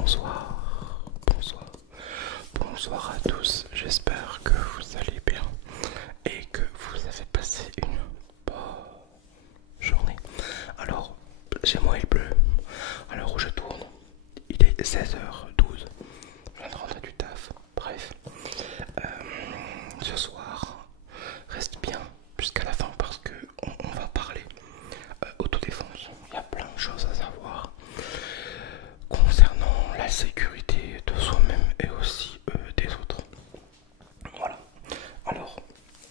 Bonsoir, bonsoir, bonsoir à tous, j'espère que vous allez bien et que vous avez passé une bonne journée. Alors, j'ai mon œil bleu, à l'heure où je tourne, il est 16h12, je viens de rentrer du taf, bref. Ce soir, reste bien jusqu'à la fin parce que on va parler autodéfense. Il y a plein de choses à savoir concernant la sécurité de soi-même et aussi des autres. Voilà. Alors,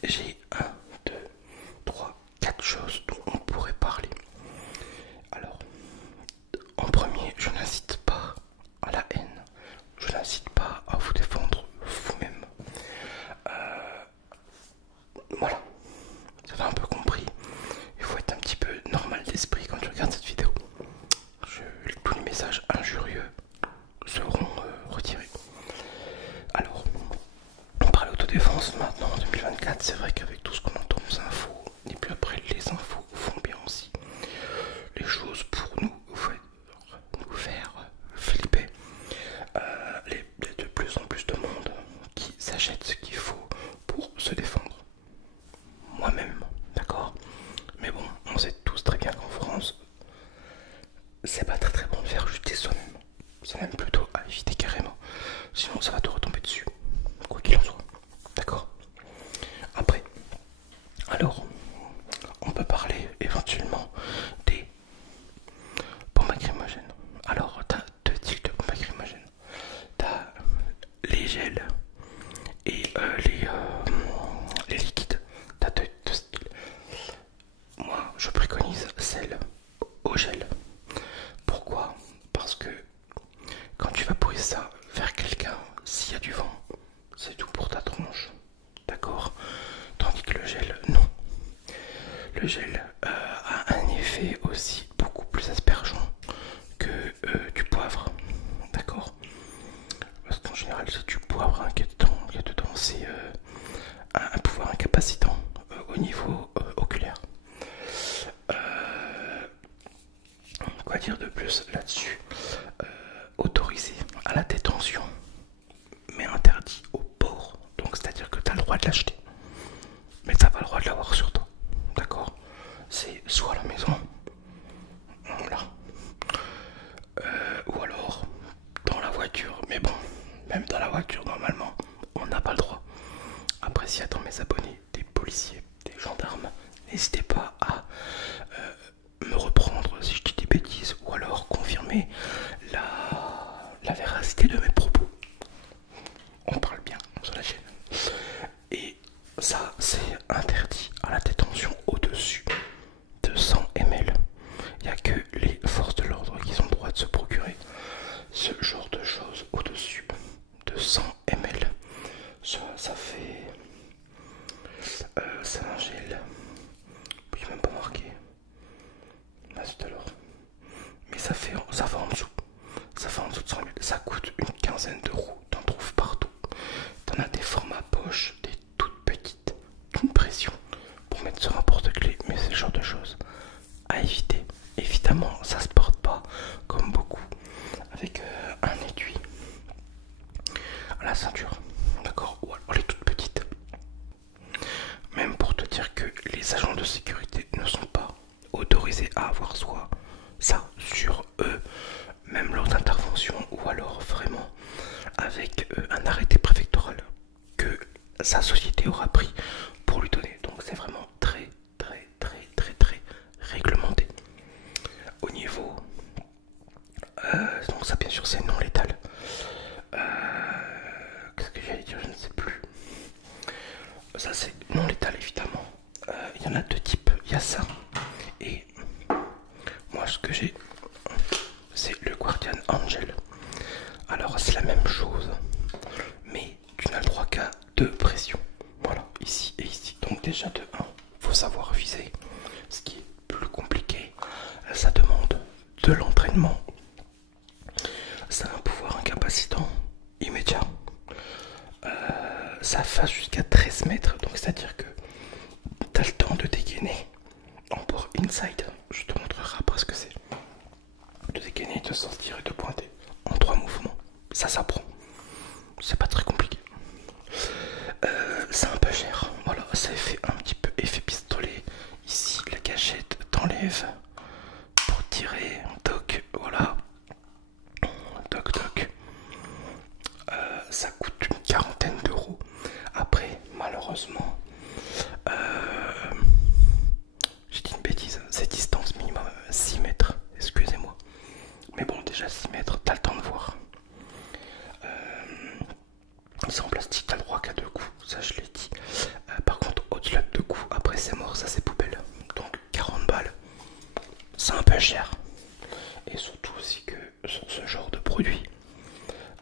j'ai 4 choses dont on pourrait parler. Alors, en premier, je n'incite pas à la haine. Je n'incite pas à vous défendre vous-même. Voilà. Vous avez un peu compris. Il faut être un petit peu normal d'esprit quand tu regardes cette vidéo. Tous les messages injurieux seront retirés. Alors, on parle d'autodéfense maintenant en 2024. C'est vrai qu'avec tout ce qu'on entend aux infos, et puis après les infos font bien aussi les choses pour nous faire flipper. De plus en plus de monde qui s'achète ce qu'il faut pour se défendre. Moi-même, d'accord? Mais bon, on sait tous très bien qu'en France, c'est pas très bon de faire juger soi-même. C'est même plutôt à éviter carrément. Sinon ça va te retomber dessus. Quoi qu'il en soit. D'accord? Après, alors, on peut parler éventuellement des bombes lacrymogènes. Alors, t'as deux types de bombes lacrymogènes. T'as les gels et les liquides. T'as deux styles. Moi, je préconise celle au gel. Pourquoi? Parce que quand tu vas poser ça vers quelqu'un, s'il y a du vent, c'est tout pour ta tronche. D'accord? Tandis que le gel, non. Le gel a un effet aussi beaucoup plus aspergeant que du poivre. D'accord? Parce qu'en général, c'est du poivre qu'il y a dedans, c'est un pouvoir incapacitant au niveau oculaire. Quoi dire de plus là-dessus? Autorisé à la détention, mais interdit au port. Donc c'est-à-dire que tu as le droit de l'acheter, mais tu n'as pas le droit de l'avoir sur toi. D'accord? C'est soit à la maison, voilà, ou alors dans la voiture. Mais bon, même dans la voiture, normalement, on n'a pas le droit. Après, s'il y a dans mes abonnés des policiers, des gendarmes, n'hésitez pas à me reprendre si je dis des bêtises ou alors confirmer la véracité de mes propos. On parle bien sur la chaîne. Et ça, c'est interdit à la détention au-dessus de 100 ml. Il n'y a que les forces de l'ordre qui ont le droit de se procurer ce genre de choses au-dessus de 100 ml. Ça fait... c'est un gel. Il n'est même pas marqué. Ah, tout à l'heure. Mais ça va en dessous. Ça fait en dessous de 100 000. Ça coûte une quinzaine d'euros. T'en trouves partout. T'en as des formats poches, des toutes petites, d'une pression pour mettre sur un porte-clés. Mais c'est le genre de choses à éviter. Évidemment, ça se porte pas comme beaucoup avec un étui à la ceinture. D'accord? Ou alors les toutes petites. Même pour te dire que les agents de sécurité ne sont pas autorisés à avoir soit ça sur eux, même lors d'intervention, ou alors vraiment avec un arrêté préfectoral que sa société aura pris pour lui donner. Donc c'est vraiment très réglementé. Au niveau donc ça bien sûr c'est non létal. Qu'est-ce que j'allais dire, je ne sais plus. Ça c'est non létal évidemment. Il y en a deux types, il y a ça et moi ce que j'ai c'est le Guardian Angel. Alors c'est la même chose mais tu n'as le droit qu'à 2 pressions. Voilà, ici et ici. Donc déjà de 1, faut savoir viser. Ce qui est plus compliqué, ça demande de l'entraînement. Ça a un pouvoir incapacitant immédiat. Ça fasse jusqu'à 13 mètres, donc c'est à dire que tu as le temps de dégainer en port inside. Je te montrerai après ce que c'est. De dégainer, de sortir et de pointer en 3 mouvements. ça s'apprend. C'est pas très compliqué. C'est un peu cher. Voilà, ça fait un petit peu effet pistolet. Ici, la gâchette t'enlève pour tirer. Toc, voilà. Toc, toc. Ça coûte une quarantaine d'euros. Après, malheureusement, j'ai dit une bêtise. C'est distance minimum 6 mètres. Excusez-moi. Mais bon, déjà 6 mètres, t'as le temps de voir. C'est en plastique, t'as le droit qu'à 2 coups, ça je l'ai dit. Par contre, au-delà de 2 coups, après c'est mort, ça c'est poubelle. Donc 40 balles, c'est un peu cher. Et surtout aussi que sur ce genre de produit,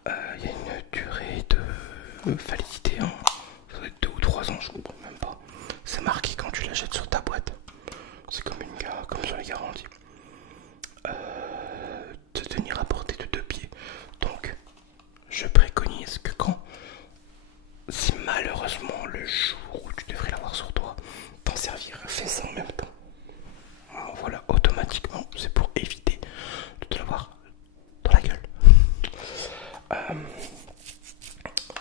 il y a une durée de validité, hein. Ça doit être 2 ou 3 ans, je comprends même pas. C'est marqué quand tu l'achètes sur ta boîte. C'est comme sur les garanties. De tenir à portée de 2 pieds. Donc, je préconise que si malheureusement le jour où tu devrais l'avoir sur toi, t'en servir, fais ça en même temps. Voilà, automatiquement, c'est pour éviter de te l'avoir dans la gueule.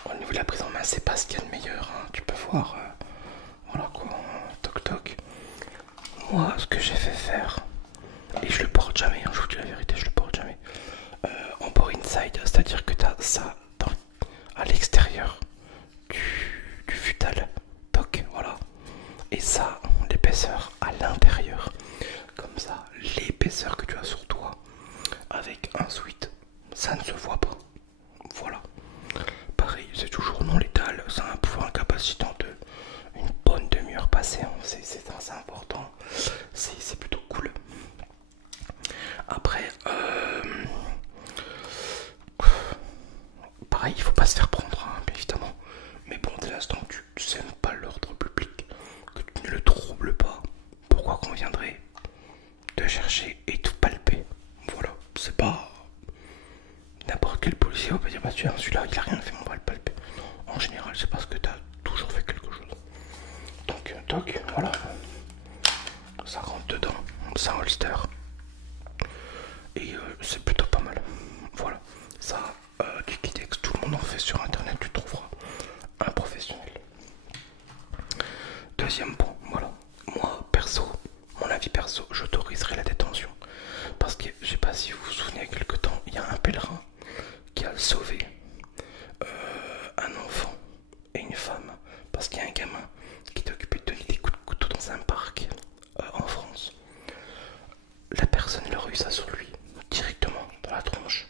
Au niveau de la prise en main, c'est pas ce qu'il y a de meilleur, hein. Tu peux voir, voilà quoi, toc toc. Moi, ce que j'ai fait faire, et je le porte jamais, hein, je vous dis la vérité, je le porte jamais. En bord inside, c'est-à-dire que tu as ça à l'extérieur du futal, toc, voilà. Et ça, l'épaisseur à l'intérieur. Comme ça, l'épaisseur que tu as sur toi, avec un sweat, ça ne se voit pas. Voilà. Pareil, c'est toujours non létal, ça a un pouvoir incapacitant de une bonne demi-heure passée, hein. C'est assez important, c'est plutôt cool. Après, pareil, il faut pas se faire prendre, hein, bien évidemment. Mais bon, dès l'instant que tu sèmes pas l'ordre public, que tu ne le troubles pas, pourquoi qu'on viendrait te chercher et tout palper? Voilà, c'est pas n'importe quel policier va pas dire bah tu as celui-là il a rien fait, on va le palper. Non, en général, c'est parce que tu as toujours fait quelque chose. Donc, toc, voilà. Ça rentre dedans, c'est un holster. Et c'est plutôt pas mal. Voilà, ça, Liquidex, tout le monde en fait sur internet, tu trouveras un professionnel. Deuxième point, voilà. Moi, perso, mon avis perso, j'autoriserai la détention. Parce que, je sais pas si vous vous souvenez, il y a quelque temps, il y a un pèlerin qui a sauvé un enfant et une femme. Parce qu'il y a un gamin qui était occupé de donner des coups de couteau dans un parc en France. La personne, il aurait eu ça sur lui, directement dans la tronche.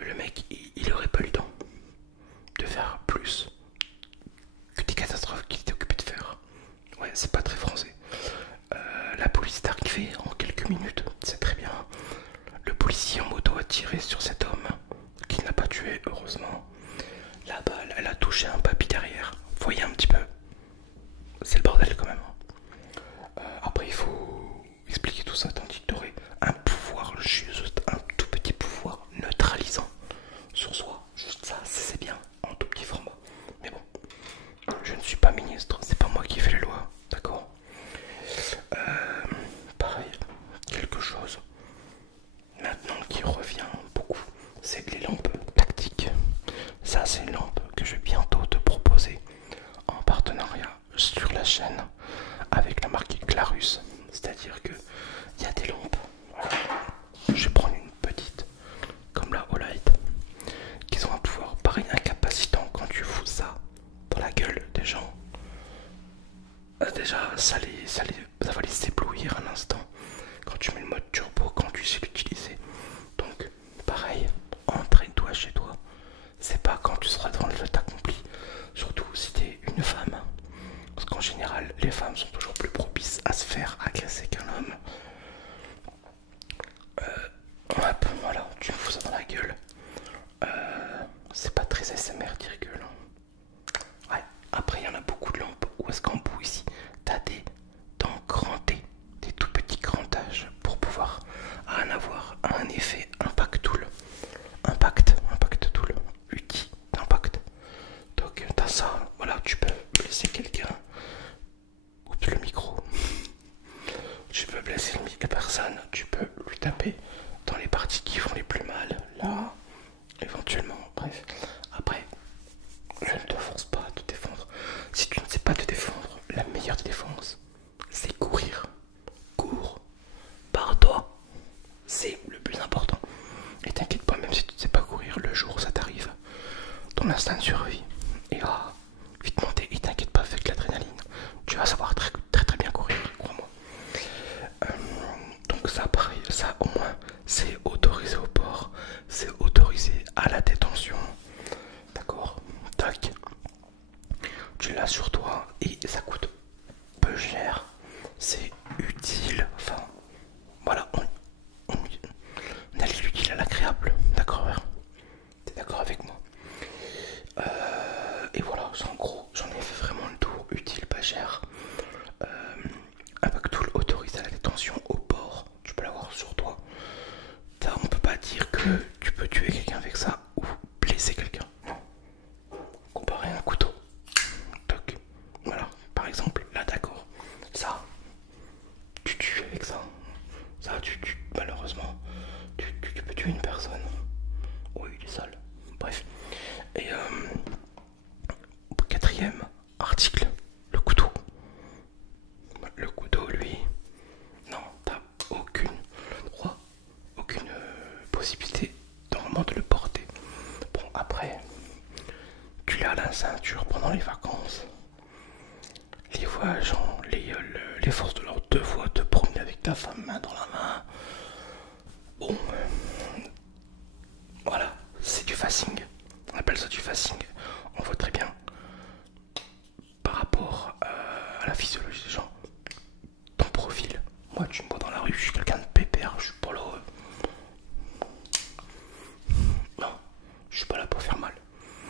Le mec, il aurait pas eu le temps de faire plus que des catastrophes qu'il était occupé de faire. Ouais, c'est pas très français. La police est arrivée en quelques minutes, c'est très bien. Le policier en moto a tiré sur cet homme, qui ne l'a pas tué, heureusement. La balle, elle a touché un papy derrière. Voyez un petit peu. C'est le bordel quand même. Après, il faut expliquer tout ça, tandis que tu aurais un pouvoir, juste un tout petit pouvoir neutralisant sur soi. Juste ça, c'est bien, en tout petit format. Mais bon, je ne suis pas ministre, c'est pas moi qui fais les lois, d'accord? Pareil, quelque chose maintenant qui revient beaucoup, c'est les lampes tactiques. Ça, c'est une lampe que je vais bientôt te proposer en partenariat sur la chaîne. instinct de survie. Et là, vite monter, et t'inquiète pas, avec l'adrénaline, tu vas savoir très très très bien courir, crois-moi. Donc ça, pareil, ça au moins, c'est autorisé au port, c'est autorisé à la détention. D'accord? Tac. Tu l'as sur toi et ça coûte peu cher. C'est utile. Enfin, voilà, on allie l'utile à l'agréable. D'accord? T'es d'accord avec moi? Et voilà, en gros, j'en ai fait vraiment le tour. Utile, pas cher. Un Tool autorisé à la détention au port. Tu peux l'avoir sur toi. On peut pas dire que tu peux tuer quelqu'un avec ça ou blesser quelqu'un. Non. Comparé à un couteau. Toc. Voilà, par exemple, là d'accord. Ça, tu tues avec ça. Ça, malheureusement, tu peux tuer une personne. Oui, il est sale. Bref. Et quatrième article, le couteau. Le couteau, lui, non, t'as aucune droit, aucune possibilité normalement de le porter. Bon, après, tu l'as à la ceinture pendant les vacances. Les voyageurs, les forces de l'ordre te voient te promener avec ta femme main dans la main. Bon, voilà, c'est du facing. On appelle ça du facing. On voit très bien par rapport à la physiologie des gens, ton profil. Moi, tu me vois dans la rue, je suis quelqu'un de pépère, je suis pas là. Non, je suis pas là pour faire mal.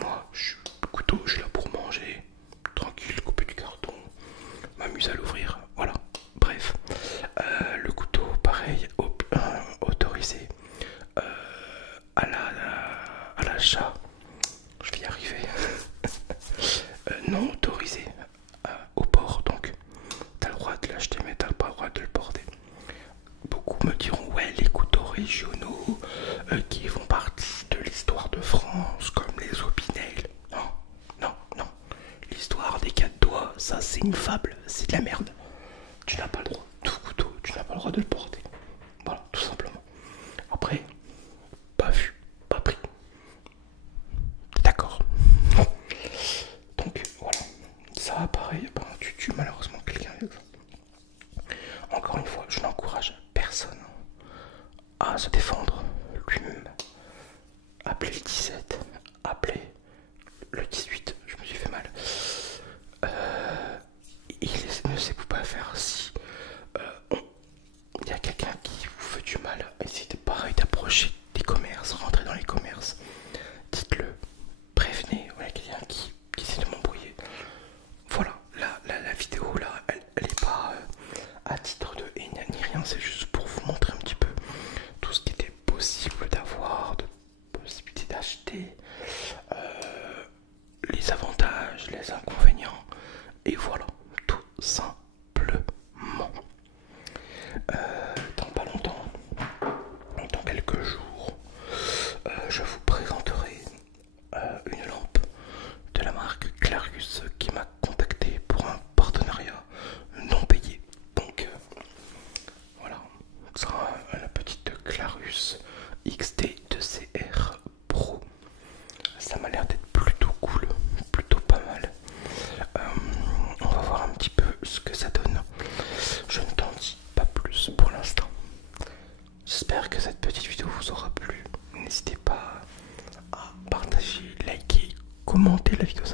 Moi, le couteau, je suis là pour manger, tranquille, couper du carton, m'amuser à l'ouvrir. Voilà, bref. Le couteau, pareil, autorisé à l'achat. Je vais y arriver. Non autorisé au port, donc t'as le droit de l'acheter mais t'as pas le droit de le porter. Beaucoup me diront ouais, les couteaux régionaux qui font partie de l'histoire de France comme les Opinel. Non, non, non. L'histoire des 4 doigts, ça c'est une fable, c'est de la merde. Tu n'as pas le droit, tout couteau, tu n'as pas le droit de le porter. Voilà, tout simplement. Après, pas vu, pas pris. D'accord. Donc voilà, ça pareil, ben, tu tues malheureusement quelqu'un avec ça. Encore une fois, je n'encourage personne à se défendre lui-même. Appelez le 17, appelez le 18, je me suis fait mal. Il ne sait pas faire si il y a quelqu'un qui vous fait du mal. Essayez pareil d'approcher des commerces, rentrer dans les commerces. Dites-le, prévenez, voilà quelqu'un qui essaie de m'embrouiller. Voilà, la vidéo là, elle est pas à titre de haine ni rien, c'est juste pour vous montrer un petit peu tout ce qui était possible d'avoir, de possibilité d'acheter, les avantages, les inconvénients, et voilà, tout simplement. Dans pas longtemps, dans quelques jours, je vous présenterai une lampe de la marque Clarus qui m'a contacté pour un partenariat non payé. Donc voilà, ça sera la petite Clarus XT2CR Pro. Ça m'a l'air d'être plutôt cool, plutôt pas mal. On va voir un petit peu ce que ça donne. Je ne t'en dis pas plus pour l'instant. J'espère que cette petite vidéo vous aura plu. N'hésitez pas à partager, liker, commenter la vidéo